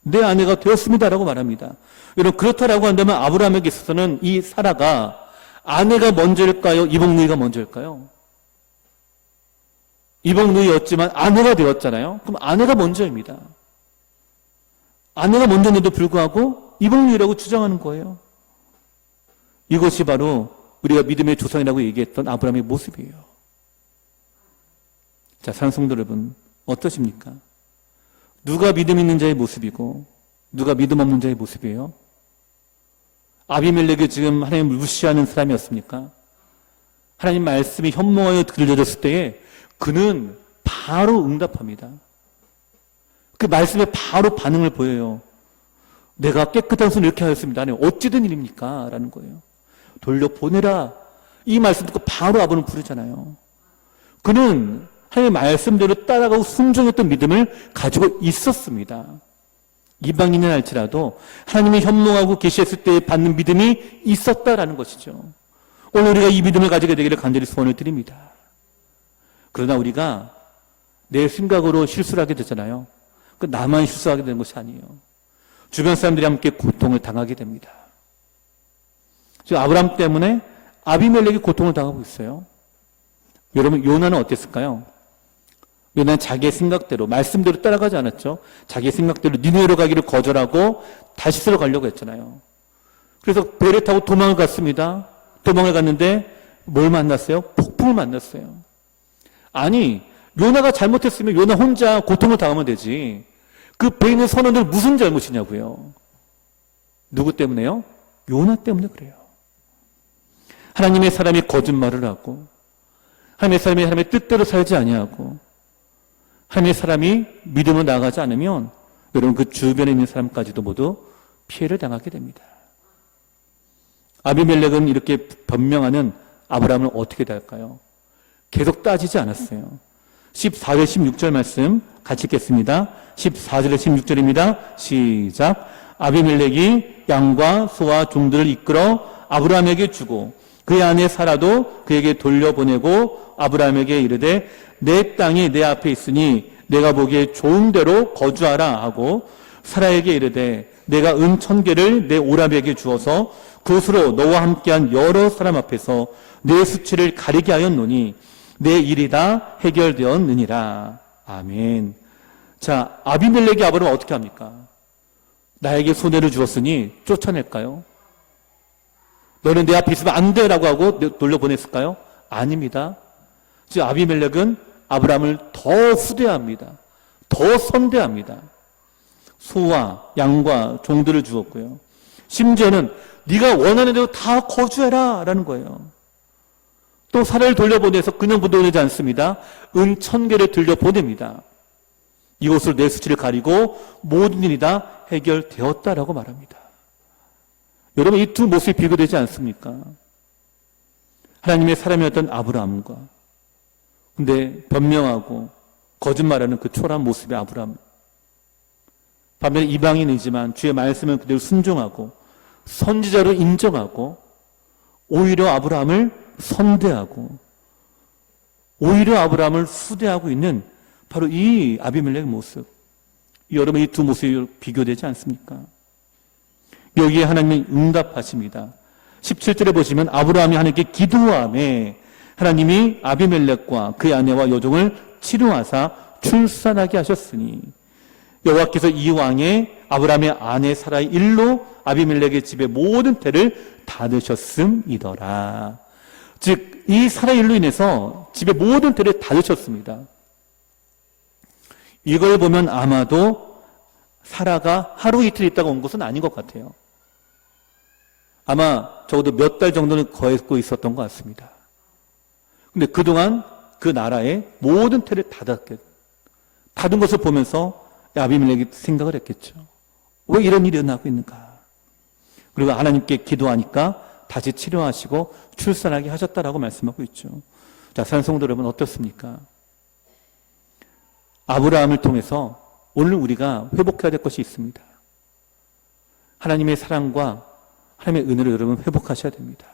내 아내가 되었습니다라고 말합니다. 여러분 그렇다라고 한다면 아브라함에게 있어서는 이 사라가 아내가 먼저일까요? 이복 누이가 먼저일까요? 이복 누이였지만 아내가 되었잖아요. 그럼 아내가 먼저입니다. 아내가 먼저인데도 불구하고 이복 누이라고 주장하는 거예요. 이것이 바로 우리가 믿음의 조상이라고 얘기했던 아브라함의 모습이에요. 자, 사랑하는 성도 여러분, 어떠십니까? 누가 믿음 있는 자의 모습이고 누가 믿음 없는 자의 모습이에요? 아비멜렉이 지금 하나님을 무시하는 사람이었습니까? 하나님 말씀이 현몽하여 들려졌을 때에 그는 바로 응답합니다. 그 말씀에 바로 반응을 보여요. 내가 깨끗한 손을 이렇게 하였습니다. 아니, 어찌된 일입니까? 라는 거예요. 돌려보내라. 이 말씀 듣고 바로 아버는 부르잖아요. 그는 하나님의 말씀대로 따라가고 순종했던 믿음을 가지고 있었습니다. 이방인은 할지라도 하나님이 현몽하고 계시했을 때 받는 믿음이 있었다라는 것이죠. 오늘 우리가 이 믿음을 가지게 되기를 간절히 소원을 드립니다. 그러나 우리가 내 생각으로 실수를 하게 되잖아요. 그 나만 실수하게 되는 것이 아니에요. 주변 사람들이 함께 고통을 당하게 됩니다. 지금 아브라함 때문에 아비멜렉이 고통을 당하고 있어요. 여러분 요나는 어땠을까요? 요나는 자기의 생각대로 말씀대로 따라가지 않았죠. 자기의 생각대로 니느웨로 가기를 거절하고 다시스로 가려고 했잖아요. 그래서 배를 타고 도망을 갔습니다. 도망을 갔는데 뭘 만났어요? 폭풍을 만났어요. 아니 요나가 잘못했으면 요나 혼자 고통을 당하면 되지. 그 배에 있는 선원들 무슨 잘못이냐고요. 누구 때문에요? 요나 때문에 그래요. 하나님의 사람이 거짓말을 하고 하나님의 사람이 하나님의 뜻대로 살지 아니하고 하나님의 사람이 믿음으로 나아가지 않으면 여러분 그 주변에 있는 사람까지도 모두 피해를 당하게 됩니다. 아비멜렉은 이렇게 변명하는 아브라함을 어떻게 대할까요? 계속 따지지 않았어요. 14절 16절 말씀 같이 읽겠습니다. 14절에 16절입니다. 시작. 아비멜렉이 양과 소와 종들을 이끌어 아브라함에게 주고 그의 아내 사라도 그에게 돌려보내고 아브라함에게 이르되 내 땅이 내 앞에 있으니 내가 보기에 좋은 대로 거주하라 하고 사라에게 이르되 내가 은 1000개를 내 오라비에게 주어서 그것으로 너와 함께한 여러 사람 앞에서 내 수치를 가리게 하였노니 내 일이 다 해결되었느니라. 아멘. 자, 아비멜렉이 아브라함을 어떻게 합니까? 나에게 손해를 주었으니 쫓아낼까요? 너는 내 앞에 있으면 안 돼라고 하고 돌려보냈을까요? 아닙니다. 즉 아비멜렉은 아브라함을 더 후대합니다. 더 선대합니다. 소와 양과 종들을 주었고요. 심지어는 네가 원하는 대로 다 거주해라 라는 거예요. 또 사라를 돌려보내서 그냥 보내지 않습니다. 은 1000개를 들려보냅니다. 이것으로 내 수치를 가리고 모든 일이 다 해결되었다라고 말합니다. 여러분 이 두 모습이 비교되지 않습니까? 하나님의 사람이었던 아브라함과 근데 변명하고 거짓말하는 그 초라한 모습의 아브라함. 반면에 이방인이지만 주의 말씀을 그대로 순종하고 선지자로 인정하고 오히려 아브라함을 선대하고 오히려 아브라함을 수대하고 있는 바로 이 아비멜렉의 모습. 여러분, 이 두 모습이 비교되지 않습니까? 여기에 하나님은 응답하십니다. 17절에 보시면 아브라함이 하나님께 기도함에 하나님이 아비멜렉과 그의 아내와 여종을 치료하사 출산하게 하셨으니 여호와께서 이 왕의 아브라함의 아내 사라의 일로 아비멜렉의 집의 모든 태를 닫으셨음이더라. 즉 이 사라의 일로 인해서 집의 모든 태를 닫으셨습니다. 이걸 보면 아마도 사라가 하루 이틀 있다가 온 것은 아닌 것 같아요. 아마 적어도 몇 달 정도는 거했고 있었던 것 같습니다. 근데 그동안 그 나라의 모든 태를 닫은 것을 보면서 아비멜렉이 생각을 했겠죠. 왜 이런 일이 일어나고 있는가? 그리고 하나님께 기도하니까 다시 치료하시고 출산하게 하셨다라고 말씀하고 있죠. 자, 사랑하는 성도 여러분, 어떻습니까? 아브라함을 통해서 오늘 우리가 회복해야 될 것이 있습니다. 하나님의 사랑과 하나님의 은혜를 여러분 회복하셔야 됩니다.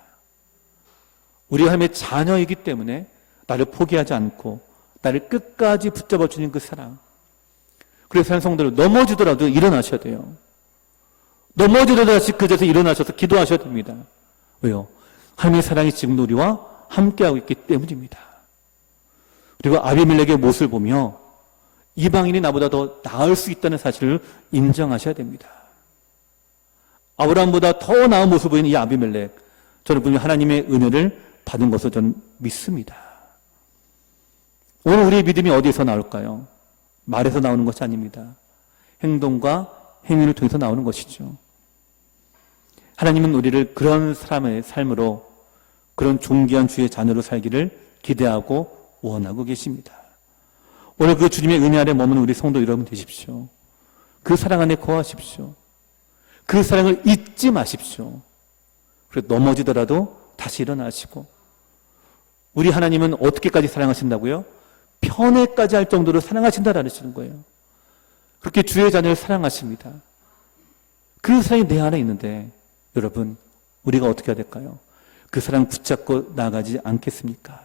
우리가 하나님의 자녀이기 때문에 나를 포기하지 않고 나를 끝까지 붙잡아 주는 그 사랑. 그래서 사랑하는 성도들, 넘어지더라도 일어나셔야 돼요. 넘어지더라도 다시 그 자리에서 일어나셔서 기도하셔야 됩니다. 왜요? 하나님의 사랑이 지금도 우리와 함께하고 있기 때문입니다. 그리고 아비멜렉의 모습을 보며 이방인이 나보다 더 나을 수 있다는 사실을 인정하셔야 됩니다. 아브라함보다 더 나은 모습을 보이는 이 아비멜렉, 저는 분명히 하나님의 은혜를 받은 것을 저는 믿습니다. 오늘 우리의 믿음이 어디에서 나올까요? 말에서 나오는 것이 아닙니다. 행동과 행위를 통해서 나오는 것이죠. 하나님은 우리를 그런 사람의 삶으로, 그런 존귀한 주의 자녀로 살기를 기대하고 원하고 계십니다. 오늘 그 주님의 은혜 아래 머무는 우리 성도 여러분 되십시오. 그 사랑 안에 거하십시오. 그 사랑을 잊지 마십시오. 그래서 넘어지더라도 다시 일어나시고, 우리 하나님은 어떻게까지 사랑하신다고요? 편애까지 할 정도로 사랑하신다라는 거예요. 그렇게 주의 자녀를 사랑하십니다. 그 사랑이 내 안에 있는데 여러분, 우리가 어떻게 해야 될까요? 그 사랑 붙잡고 나가지 않겠습니까?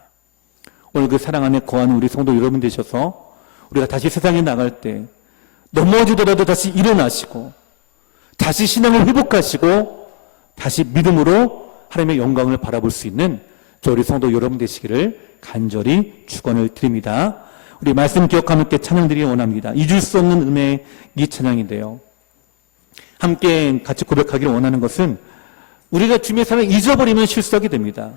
오늘 그 사랑 안에 거하는 우리 성도 여러분 되셔서 우리가 다시 세상에 나갈 때 넘어지더라도 다시 일어나시고 다시 신앙을 회복하시고 다시 믿음으로 하나님의 영광을 바라볼 수 있는 저 우리 성도 여러분 되시기를 간절히 축원을 드립니다. 우리 말씀 기억하며 함께 찬양드리기 원합니다. 잊을 수 없는 은혜의 이 찬양인데요, 함께 같이 고백하기를 원하는 것은 우리가 주님의 사랑을 잊어버리면 실수하게 됩니다.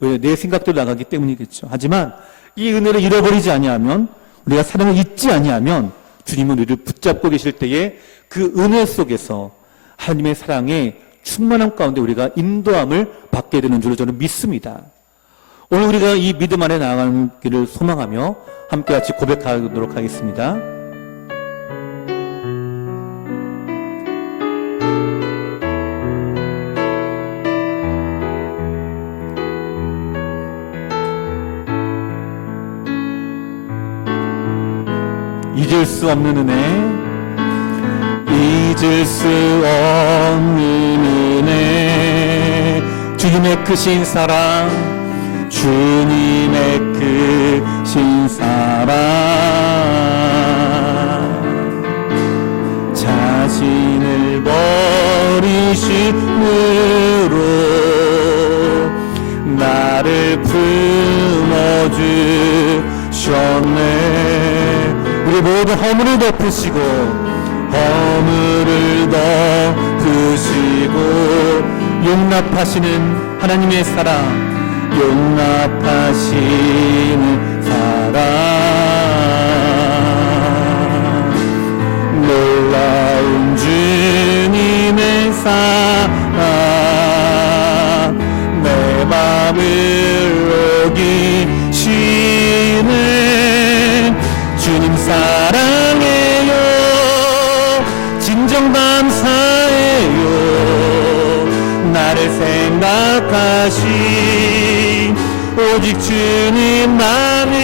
왜? 내 생각대로 나가기 때문이겠죠. 하지만 이 은혜를 잃어버리지 아니하면, 우리가 사랑을 잊지 아니하면 주님은 우리를 붙잡고 계실 때에 그 은혜 속에서 하나님의 사랑의 충만함 가운데 우리가 인도함을 받게 되는 줄로 저는 믿습니다. 오늘 우리가 이 믿음 안에 나아가는 길을 소망하며 함께 같이 고백하도록 하겠습니다. 잊을 수 없는 은혜, 잊을 수 없는 은혜, 주님의 크신 사랑, 주님의 크신 사랑, 자신을 버리심으로 나를 품어주셨네. 우리 모든 허물을 덮으시고, 허물을 덮으시고 용납하시는 하나님의 사랑, 용납하시는 사랑, 놀라운 주님의 사랑, 내 마음을 녹이시는 주님 사랑해요. 진정 감사해요. 나를 생각하시 오직 주님만을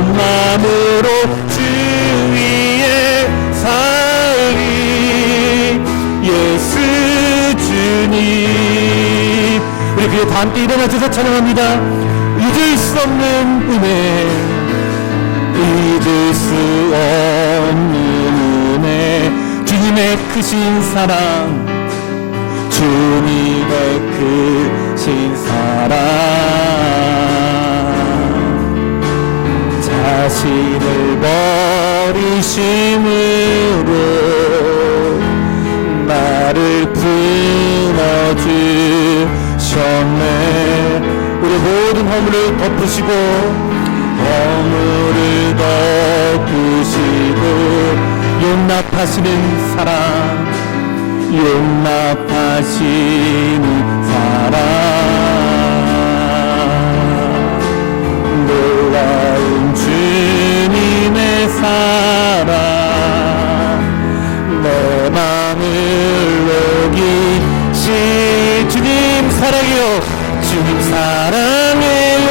온전한 마음으로 주 위에 살리 예수 주님. 우리 그에 다 함께 일어나셔서 찬양합니다. 잊을 수 없는 은혜, 잊을 수 없는 은혜, 주님의 크신 사랑, 주님의 크신 사랑, 자신을 버리심으로 나를 품어주셨네. 우리 모든 허물을 덮으시고 허물을 덮으시고 용납하시는 사랑, 용납하시는 사랑, 놀라운 주님의 사랑, 내 맘을 녹이시. 주님 사랑해요, 주님 사랑해요,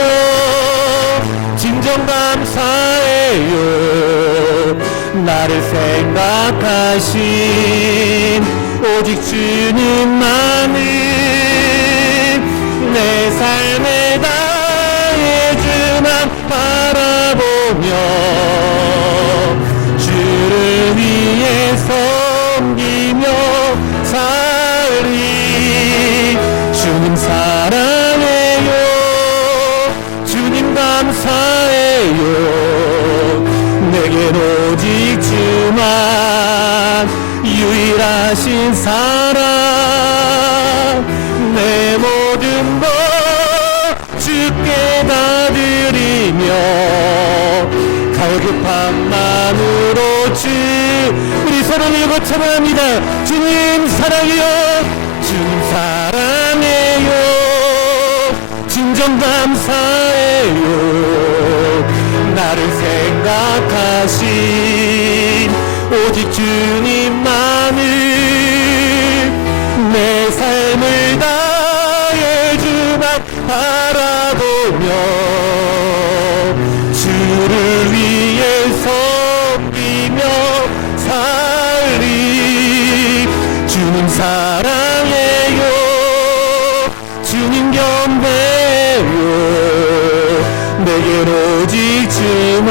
진정 감사해요. 나를 생각하신 오직 주님만을 내 삶에 다해 주만 바라보며 주를 위해 섬기며 살리. 주님 사랑해요, 주님 감사해요. 내겐 오직 주만 유일하신 사랑, 내 모든 것 주께 다 드리며 갈급한 마음으로 주. 우리 서로 읽고 찬양합니다. 주님 사랑해요, 주님 사랑해요, 진정 감사해요. 나를 생각하신 오직 주님만을 내 삶을 다해 주만 바라보며 주를 위해 섬기며 살리. 주님 사랑해요, 주님 경배해요. 내겐 오직 주만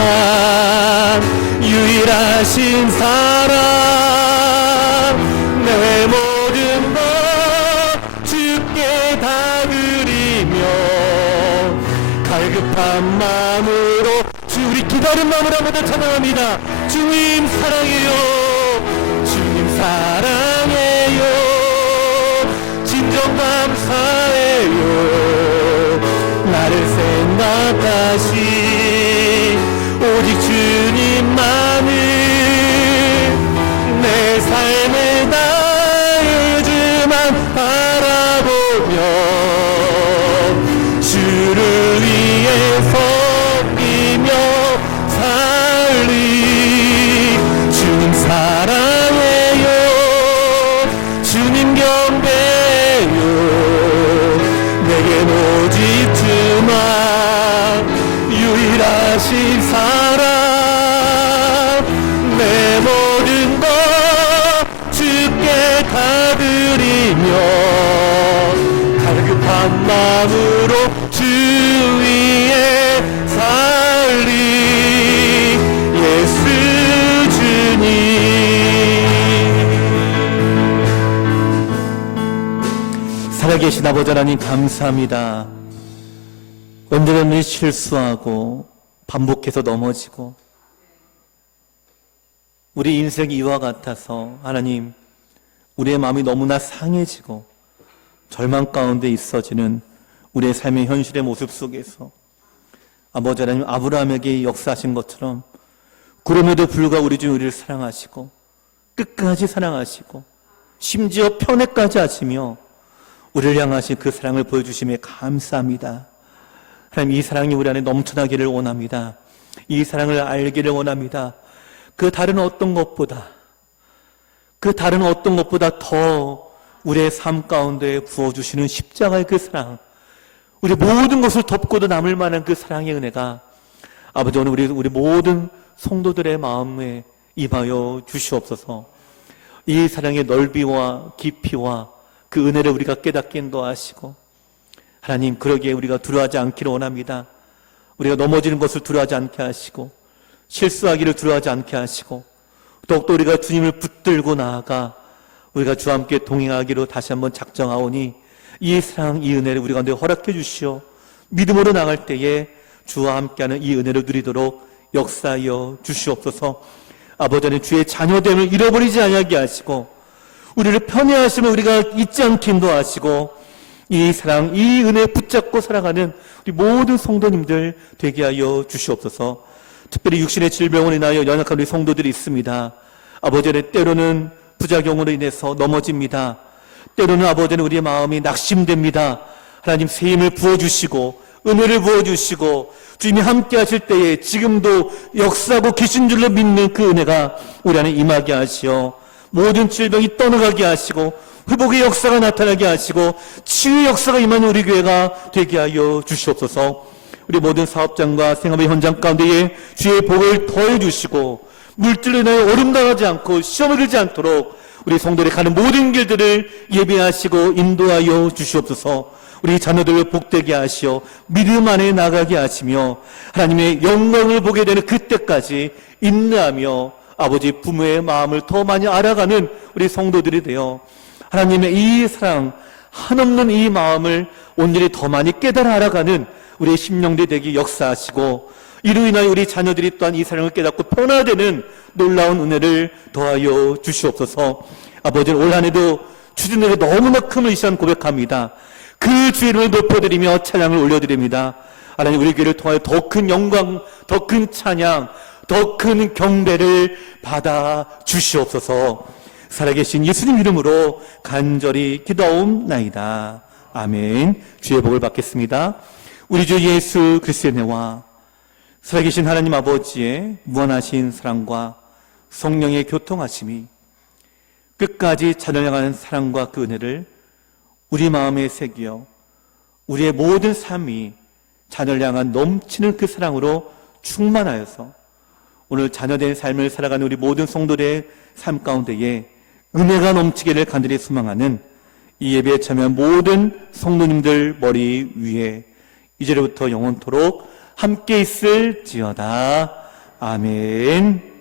유일하신 사랑, 내 모든 것 주께 다 드리며 갈급한 마음으로 주. 우리 기다린 마음으로 한번 더 찬양합니다. 주님 사랑해요, 주님 사랑해요, 진정 감사해요. 나를 생각하신 오직 주님만을 내 삶을 다해 주만 바라보며 주를 위해 섬기며 살리. 주님 사랑해요, 주님 경배해요. 내겐 오직 주만 유일하신 사랑, 내 모든 것 주께 다 드리며 갈급한 마음으로 주 위에 살리. 예수 주님. 살아계신 아버지 하나님 감사합니다. 언제든지 실수하고 반복해서 넘어지고 우리 인생이 이와 같아서 하나님, 우리의 마음이 너무나 상해지고 절망 가운데 있어지는 우리의 삶의 현실의 모습 속에서 아버지 하나님, 아브라함에게 역사하신 것처럼 그럼에도 불구하고 우리 중 우리를 사랑하시고 끝까지 사랑하시고 심지어 편애까지 하시며 우리를 향하신 그 사랑을 보여주심에 감사합니다. 하나님, 이 사랑이 우리 안에 넘쳐나기를 원합니다. 이 사랑을 알기를 원합니다. 그 다른 어떤 것보다 더 우리의 삶 가운데 부어주시는 십자가의 그 사랑, 우리 모든 것을 덮고도 남을 만한 그 사랑의 은혜가 아버지, 오늘 우리 모든 성도들의 마음에 임하여 주시옵소서. 이 사랑의 넓이와 깊이와 그 은혜를 우리가 깨닫게 인도하시고, 하나님, 그러기에 우리가 두려워하지 않기를 원합니다. 우리가 넘어지는 것을 두려워하지 않게 하시고, 실수하기를 두려워하지 않게 하시고, 더욱더 우리가 주님을 붙들고 나아가 우리가 주와 함께 동행하기로 다시 한번 작정하오니, 이 사랑, 이 은혜를 우리 가운데 허락해 주시오. 믿음으로 나갈 때에 주와 함께하는 이 은혜를 누리도록 역사하여 주시옵소서. 아버지는 주의 자녀됨을 잃어버리지 아니하게 하시고, 우리를 편애하시면 우리가 잊지 않게 인도하시고, 이 사랑, 이 은혜 붙잡고 살아가는 우리 모든 성도님들 되게 하여 주시옵소서. 특별히 육신의 질병으로 인하여 연약한 우리 성도들이 있습니다. 아버지는 때로는 부작용으로 인해서 넘어집니다. 때로는 아버지는 우리의 마음이 낙심됩니다. 하나님, 새 힘을 부어주시고 은혜를 부어주시고 주님이 함께 하실 때에 지금도 역사하고 계신 줄로 믿는 그 은혜가 우리 안에 임하게 하시어 모든 질병이 떠나가게 하시고 회복의 역사가 나타나게 하시고 치유의 역사가 임하는 우리 교회가 되게 하여 주시옵소서. 우리 모든 사업장과 생업의 현장 가운데에 주의 복을 더해 주시고 물질로 인하여 어림당하지 않고 시험을 들지 않도록 우리 성도들이 가는 모든 길들을 예배하시고 인도하여 주시옵소서. 우리 자녀들을 복되게 하시어 믿음 안에 나가게 하시며 하나님의 영광을 보게 되는 그때까지 인내하며 아버지 부모의 마음을 더 많이 알아가는 우리 성도들이 되어 하나님의 이 사랑, 한없는 이 마음을 온전히 더 많이 깨달아 알아가는 우리의 심령들 되게 역사하시고 이로 인하여 우리 자녀들이 또한 이 사랑을 깨닫고 변화되는 놀라운 은혜를 더하여 주시옵소서. 아버지는 올 한해도 주님에게 너무나 큼을 시한 고백합니다. 그 주의 이름을 높여드리며 찬양을 올려드립니다. 하나님, 우리 교회를 통하여 더 큰 영광, 더 큰 찬양, 더 큰 경배를 받아 주시옵소서. 살아계신 예수님 이름으로 간절히 기도하옵나이다. 아멘. 주의 복을 받겠습니다. 우리 주 예수 그리스도의 은혜와 살아계신 하나님 아버지의 무한하신 사랑과 성령의 교통하심이 끝까지 자녀를 향하는 사랑과 그 은혜를 우리 마음에 새기어 우리의 모든 삶이 자녀를 향한 넘치는 그 사랑으로 충만하여서 오늘 자녀된 삶을 살아가는 우리 모든 성도들의 삶 가운데에 은혜가 넘치기를 간절히 소망하는 이 예배에 참여한 모든 성도님들 머리 위에 이제부터 영원토록 함께 있을지어다. 아멘.